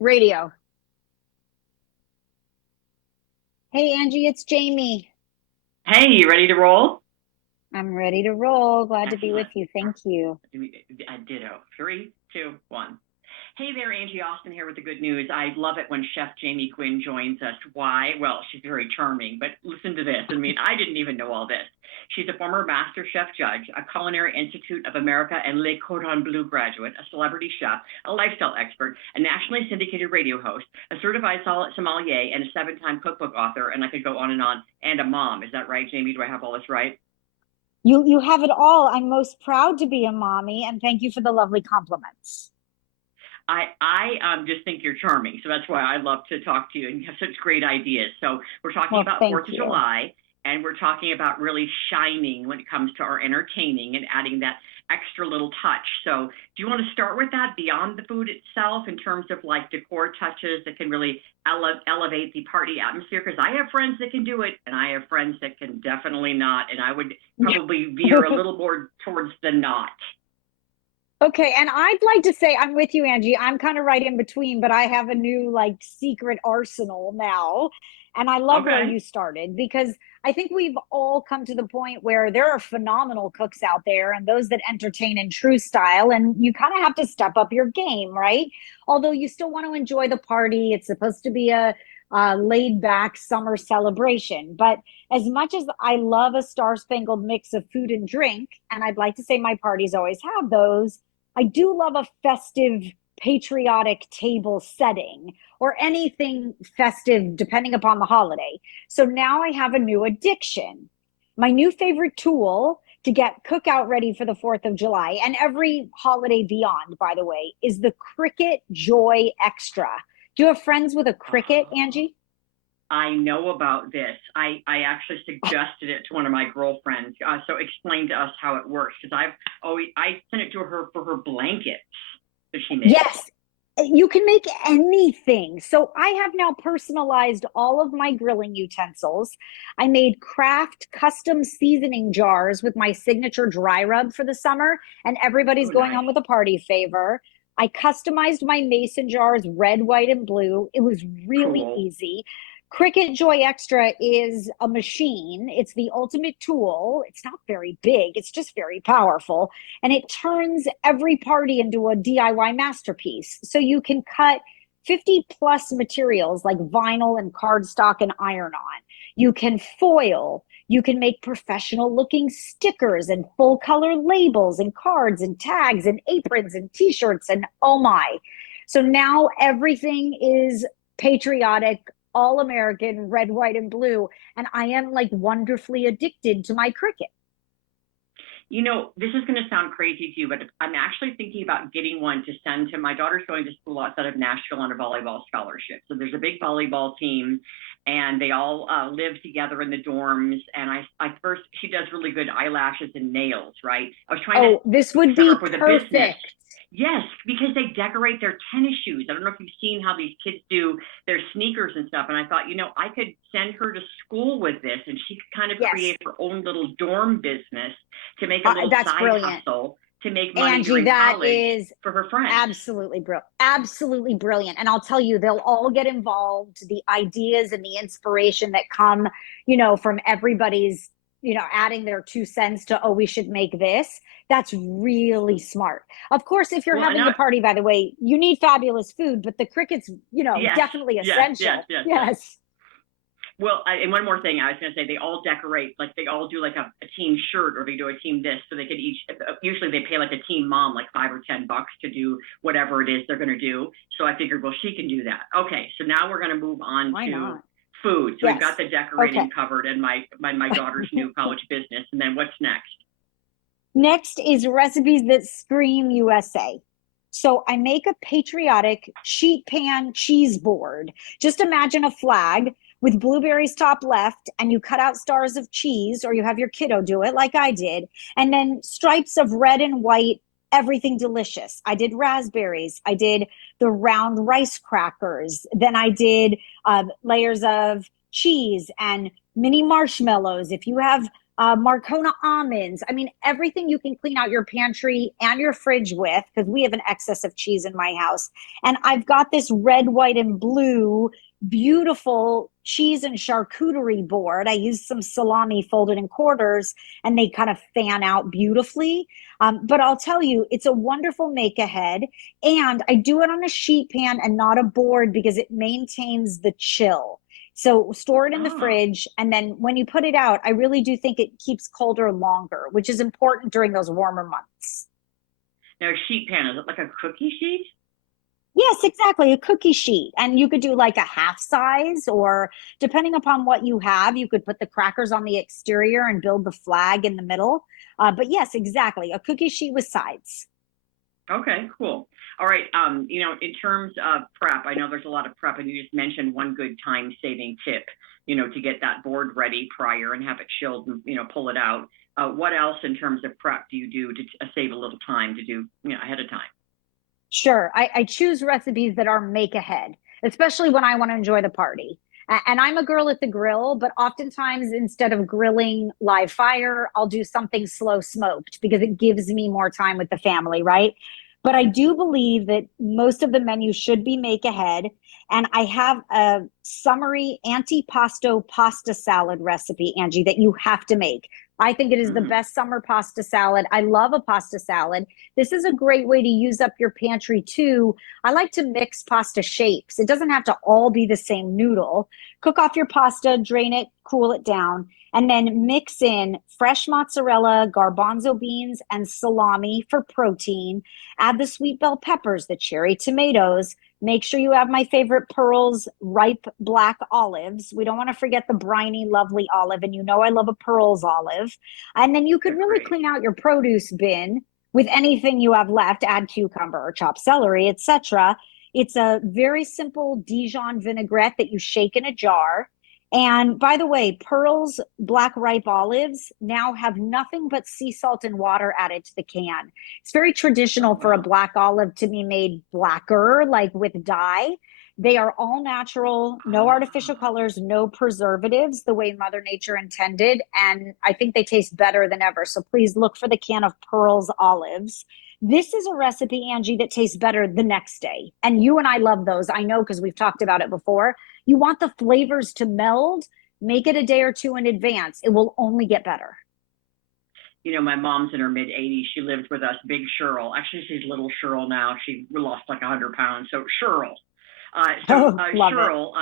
Radio. Hey, Angie, it's Jamie. Hey, you ready to roll? I'm ready to roll. Glad to be with Excellent. you. Thank you. I ditto. Three, two, one. Hey there, Angie Austin here with the good news. I love it when Chef Jamie Gwen joins us. Why? Well, she's very charming, but listen to this. I mean, I didn't even know all this. She's a former Master Chef judge, a Culinary Institute of America and Le Cordon Bleu graduate, a celebrity chef, a lifestyle expert, a nationally syndicated radio host, a certified sommelier, and a seven-time cookbook author, and I could go on, and a mom. Is that right, Jamie? Do I have all this right? You have it all. I'm most proud to be a mommy, and thank you for the lovely compliments. I just think you're charming, so that's why I love to talk to you, and you have such great ideas. So we're talking Well, about thank Fourth of you. July, and we're talking about really shining when it comes to our entertaining and adding that extra little touch. So do you want to start with that beyond the food itself, in terms of like decor touches that can really elevate the party atmosphere? Because I have friends that can do it, and I have friends that can definitely not, and I would probably veer a little more towards the not. Okay, and I'd like to say I'm with you, Angie. I'm kind of right in between, but I have a new like secret arsenal now. And I love where Okay. you started because I think we've all come to the point where there are phenomenal cooks out there and those that entertain in true style, and you kind of have to step up your game, right? Although you still want to enjoy the party, it's supposed to be a laid back summer celebration. But as much as I love a star spangled mix of food and drink, and I'd like to say my parties always have those, I do love a festive, patriotic table setting or anything festive, depending upon the holiday. So now I have a new addiction. My new favorite tool to get cookout ready for the 4th of July and every holiday beyond, by the way, is the Cricket Joy Extra. Do you have friends with a Cricket, Oh. Angie? I know about this. I actually suggested it to one of my girlfriends. So explain to us how it works, because I sent it to her for her blankets that she makes. Yes, you can make anything. So I have now personalized all of my grilling utensils. I made craft custom seasoning jars with my signature dry rub for the summer, and everybody's Oh, going home nice. with a party favor. I customized my mason jars red, white, and blue. It was really Cool. easy. Cricut Joy Extra is a machine. It's the ultimate tool. It's not very big, it's just very powerful, and it turns every party into a DIY masterpiece. So you can cut 50 plus materials like vinyl and cardstock and iron on. You can foil. You can make professional looking stickers and full color labels and cards and tags and aprons and t shirts. And oh my. So now everything is patriotic, all American, red, white, and blue. And I am like wonderfully addicted to my cricket. This is going to sound crazy to you, but I'm actually thinking about getting one to send to my daughter's going to school outside of Nashville on a volleyball scholarship. So there's a big volleyball team, and they all live together in the dorms. And I first, she does really good eyelashes and nails, right? I was trying to Oh, this would set her be up with a business. perfect. Yes, because they decorate their tennis shoes. I don't know if you've seen how these kids do their sneakers and stuff. And I thought, I could send her to school with this, and she could kind of Yes, create her own little dorm business to make a little that's side brilliant. hustle to make money Angie, during that college is for her friends. absolutely brilliant. And I'll tell you, they'll all get involved. The ideas and the inspiration that come, from everybody's, adding their 2 cents to, oh, we should make this. That's really smart. Of course, if you're Well, and having I, a party, by the way, you need fabulous food, but the cricket's, yes, definitely yes, yes, essential. yes, yes. Yes. Well, and one more thing I was going to say, they all decorate, like they all do like a team shirt, or they do a team this, so they could each, usually they pay like a team mom like $5 or $10 to do whatever it is they're going to do. So I figured, well, she can do that. Okay, so now we're going to move on Why to not? food. So we've got Yes. the Okay. decorating covered, and my daughter's new college business. And then what's next? Next is recipes that scream USA. So I make a patriotic sheet pan cheese board. Just imagine a flag with blueberries top left, and you cut out stars of cheese, or you have your kiddo do it like I did, and then stripes of red and white, everything delicious. I did raspberries. I did the round rice crackers. Then I did layers of cheese and mini marshmallows. If you have Marcona almonds. I mean, everything you can clean out your pantry and your fridge with, because we have an excess of cheese in my house. And I've got this red, white, and blue beautiful cheese and charcuterie board. I use some salami folded in quarters and they kind of fan out beautifully. But I'll tell you, it's a wonderful make ahead. And I do it on a sheet pan and not a board because it maintains the chill. So store it in the Oh, fridge. And then when you put it out, I really do think it keeps colder longer, which is important during those warmer months. now sheet pan, is it like a cookie sheet? Yes, exactly. A cookie sheet. And you could do like a half size, or depending upon what you have, you could put the crackers on the exterior and build the flag in the middle. But yes, exactly. A cookie sheet with sides. Okay, cool. All right. In terms of prep, I know there's a lot of prep, and you just mentioned one good time saving tip, to get that board ready prior and have it chilled and, pull it out. What else in terms of prep do you do to save a little time to do, ahead of time? Sure. I choose recipes that are make ahead, especially when I want to enjoy the party. And I'm a girl at the grill, but oftentimes instead of grilling live fire, I'll do something slow smoked because it gives me more time with the family, right? But I do believe that most of the menu should be make ahead. And I have a summary antipasto pasta salad recipe, Angie, that you have to make. I think it is the Mm, best summer pasta salad. I love a pasta salad. This is a great way to use up your pantry too. I like to mix pasta shapes. It doesn't have to all be the same noodle. Cook off your pasta, drain it, cool it down, and then mix in fresh mozzarella, garbanzo beans, and salami for protein. Add the sweet bell peppers, the cherry tomatoes. Make sure you have my favorite pearls, ripe black olives. We don't want to forget the briny, lovely olive. And you know I love a pearls olive. And then you could they're really great. clean out your produce bin with anything you have left. Add cucumber or chopped celery, etc. It's a very simple Dijon vinaigrette that you shake in a jar. And by the way, Pearl's black ripe olives now have nothing but sea salt and water added to the can. It's very traditional for a Wow. black olive to be made blacker, like with dye. They are all natural, no artificial Ah. colors, no preservatives, the way Mother Nature intended. And I think they taste better than ever. So please look for the can of Pearl's olives. This is a recipe, Angie, that tastes better the next day. And you and I love those. I know because we've talked about it before. You want the flavors to meld, make it a day or two in advance. It will only get better. My mom's in her mid 80s. She lived with us, big Cheryl. Actually, she's little Cheryl now. She lost like 100 pounds. So Cheryl. Oh, love it. Cheryl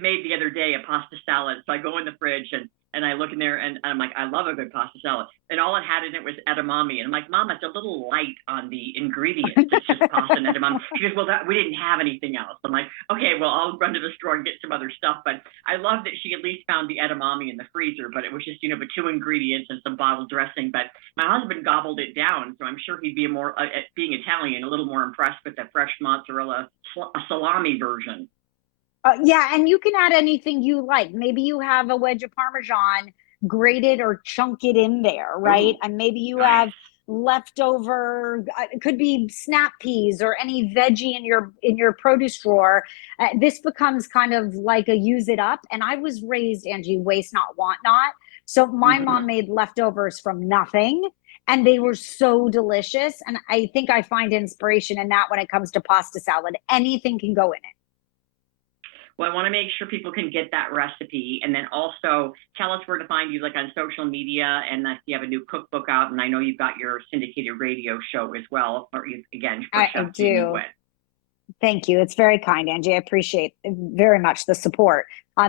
made the other day a pasta salad. So I go in the fridge and I look in there and I'm like, I love a good pasta salad. And all it had in it was edamame. And I'm like, Mom, it's a little light on the ingredients. It's just pasta and edamame. She goes, well, we didn't have anything else. I'm like, okay, well, I'll run to the store and get some other stuff. But I love that she at least found the edamame in the freezer. But it was just, but two ingredients and some bottled dressing. But my husband gobbled it down. So I'm sure he'd be more, being Italian, a little more impressed with the fresh mozzarella salami version. Yeah, and you can add anything you like. Maybe you have a wedge of Parmesan, grate it or chunk it in there, right? Ooh, And maybe you nice. have leftover, it could be snap peas or any veggie in your produce drawer. This becomes kind of like a use it up. And I was raised, Angie, waste not, want not. So my Mm-hmm. mom made leftovers from nothing. And they were so delicious. And I think I find inspiration in that when it comes to pasta salad. Anything can go in it. Well, I want to make sure people can get that recipe, and then also tell us where to find you, like on social media, and if you have a new cookbook out. And I know you've got your syndicated radio show as well, or again for I Chef Jamie do. Gwen. Thank you. It's very kind, Angie. I appreciate very much the support.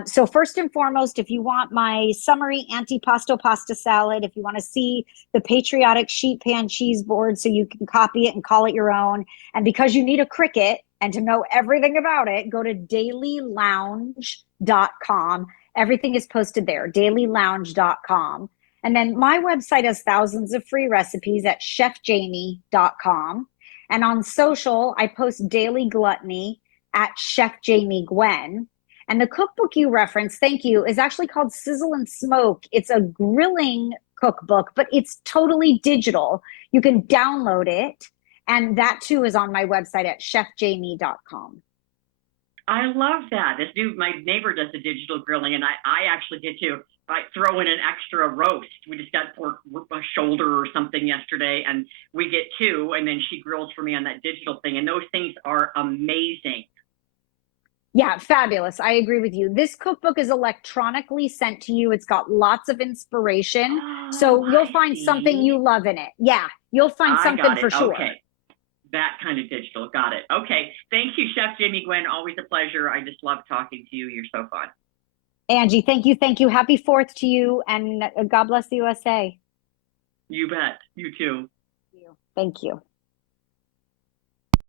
So first and foremost, if you want my summary antipasto pasta salad, if you want to see the patriotic sheet pan cheese board so you can copy it and call it your own, and because you need a Cricut and to know everything about it, go to dailylounge.com. Everything is posted there, dailylounge.com. And then my website has thousands of free recipes at chefjamie.com. And on social, I post daily gluttony at Chef Jamie Gwen. And the cookbook you referenced, thank you, is actually called Sizzle and Smoke. It's a grilling cookbook, but it's totally digital. You can download it. And that too is on my website at chefjamie.com. I love that. My neighbor does the digital grilling, and I actually did too. I throw in an extra roast. We just got pork shoulder or something yesterday, and we get two, and then she grills for me on that digital thing, and those things are amazing. Yeah, fabulous. I agree with you. This cookbook is electronically sent to you. It's got lots of inspiration. Oh, So you'll I find something see. you love in it. Yeah, you'll find I something got for it. sure. Okay. That kind of digital. Got it. Okay. Thank you, Chef Jamie Gwen. Always a pleasure. I just love talking to you. You're so fun. Angie, thank you. Thank you. Happy 4th to you, and God bless the USA. You bet. You too. Thank you.